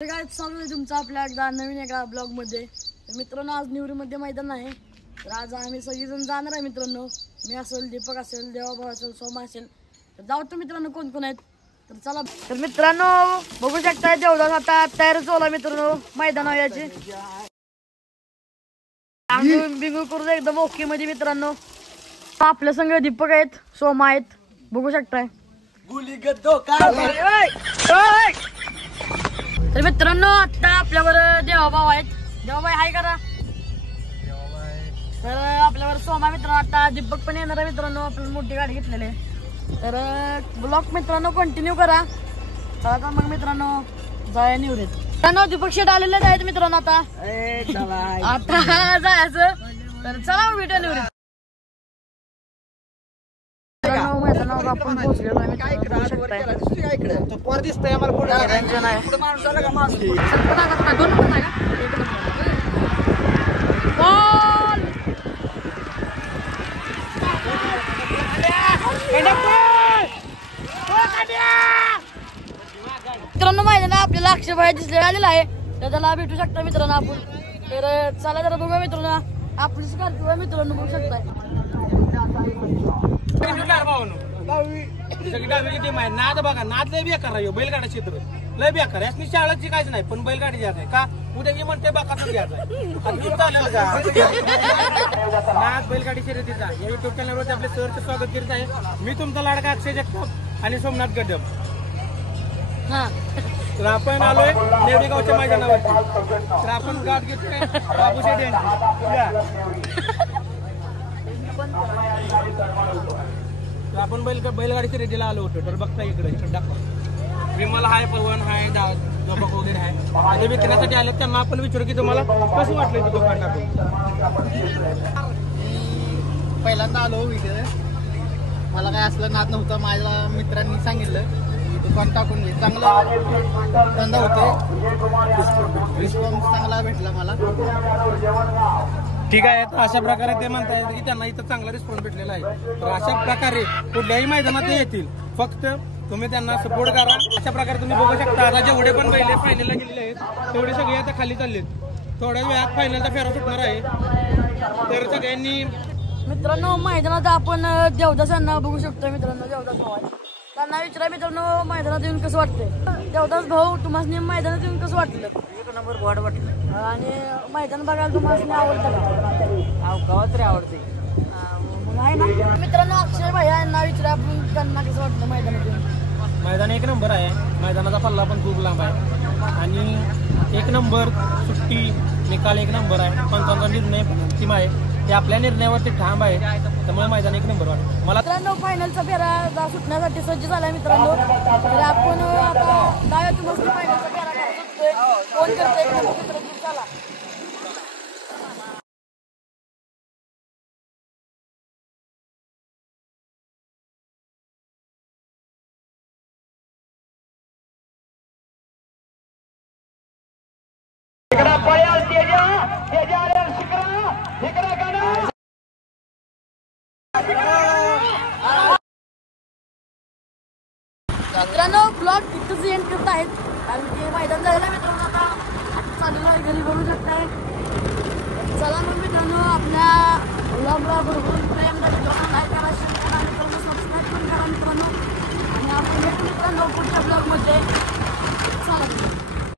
काय चालू आहे तुमचं आपल्या एकदा नवीन एका ब्लॉग मध्ये। मित्रांनो आज निवरीमध्ये मैदान आहे, तर आज आम्ही सगळेजण जाणार आहे मित्रांनो। मी असेल, दीपक असेल, देवाभाऊ असेल, सोमा असेल, तर जाऊ तर मित्रांनो कोण कोण आहेत तर चला। तर मित्रांनो बघू शकता देवदास आता तयार झाला मित्रांनो मैदानावर याची। बिंगू करून एकदम ओके मध्ये मित्रांनो। आपल्या संग दीपक आहेत, सोमा आहेत, बघू शकताय। तर मित्रांनो आता आपल्यावर देवाभाऊ आहेत। देवाभाई हाय करा। तर आपल्यावर सोमा मित्रांनो, आता दीपक पण येणार आहे मित्रांनो। आपल्याला मोठी गाडी घेतलेली आहे, तर ब्लॉग मित्रांनो कंटिन्यू करा। चला तर मग मित्रांनो जाया निवडीत। मित्रांनो दीपक शेट आलेले आहेत मित्रांनो। आता जायचं, तर चला व्हिडिओ निवडीत। आपण पोहोचलेलो आहे मित्रांनो। मैदान आपल्याला अक्षयभाई दिसले आलेला आहे, तर त्याला भेटू शकता मित्रांनो आपण। तर चला जरा बघूया मित्रांनो, आपली स्कॉर्पिओ मित्रांनो बघू शकताय। नाद बघा, नाद लय बेकार आहे बैलगाडा क्षेत्र, लय बेकार आहे। शाळाची काहीच नाही, पण बैलगाडी द्यायचं आहे का उद्या मी म्हणते बाकाच घ्यायचा नाद बैलगाडी शर्यतीचा। या युट्यूब चॅनलवरती आपले सरचं स्वागत करीत आहे मी, तुमचा लाडका अक्षय जगताप आणि सोमनाथ गड्डम। तर आपण आलोय नेवरी गावच्या मैदानावरती, तर आपण गाठ घेतोय बाबू शेठ यांची। आपण बैलगाडी शर्यतीला आलो होतो, तर बघता इकडे दाखवा विमल हाय, पवन हाय, दीपक वगैरे आहे। आणि विकण्यासाठी आले त्यांना आपण विचारू की तुम्हाला कसं वाटलं ते दुकान टाकून। पहिल्यांदा आलो इथे, मला काय असलं नाद नव्हतं। माझ्या मित्रांनी सांगितलं दुकान टाकून घे, चांगला धंदा होते, रिस्पॉन्स चांगला भेटला मला। ठीक आहे, तर अशा प्रकारे ते म्हणतायत की त्यांना इथं चांगला रिस्पॉन्स भेटलेला आहे। तर अशा प्रकारे कुठल्याही मैदानात येतील, फक्त तुम्ही त्यांना सपोर्ट करा। अशा प्रकारे तुम्ही बघू शकता आता जेवढे पण बैल फायनलला गेलेले आहेत तेवढे सगळे आता खाली चाललेत। थोड्या वेळात फायनलचा फेरा सुटणार आहे, तर सगळ्यांनी मित्रांनो मैदानात आपण देवदास यांना बघू शकतो मित्रांनो। देवदास भाऊ आहे, त्यांना विचारा मित्रांनो मैदानात येऊन कसं वाटतंय। देवदास भाऊ तुम्हाला मैदानात येऊन कसं वाटलं? एक नंबर वाट वाटलं। आणि मैदान बघायला तुम्हाला आवडतं का? गावात तरी आवडते मग आहे ना मित्रांनो। अक्षय भाई यांना विचारा आपण, त्यांना कसं वाटलं मैदानात येऊन? मैदान एक नंबर आहे, मैदानाचा पल्ला पण खूप लांब आहे आणि एक नंबर सुट्टी निकाल एक नंबर आहे। पंचांचा निर्णय अंतिम आहे, ते आपल्या निर्णयावरती ठाम आहे, त्यामुळे मैदान एक नंबर वाटतं मला। मित्रांनो फायनलचा फेरा सुटण्यासाठी सज्ज झालाय मित्रांनो। तर आपण आता काय तुम्हाला फायनलचा फेरा सुटतोय, फोन करतोय चला। मित्रांनो ब्लॉग तिथंच एंड करत आहेत, कारण की मैदान झालेलं मित्रांनो आता चालू आहे, घरी बघू शकताय। चला मग मित्रांनो आपल्या ब्लॉगला बरोबर प्रेम लाईक करा, शेअर करा मित्रांनो, सबस्क्राईब पण करा मित्रांनो। आणि आपण भेटू मित्रांनो पुढच्या ब्लॉगमध्ये। चला।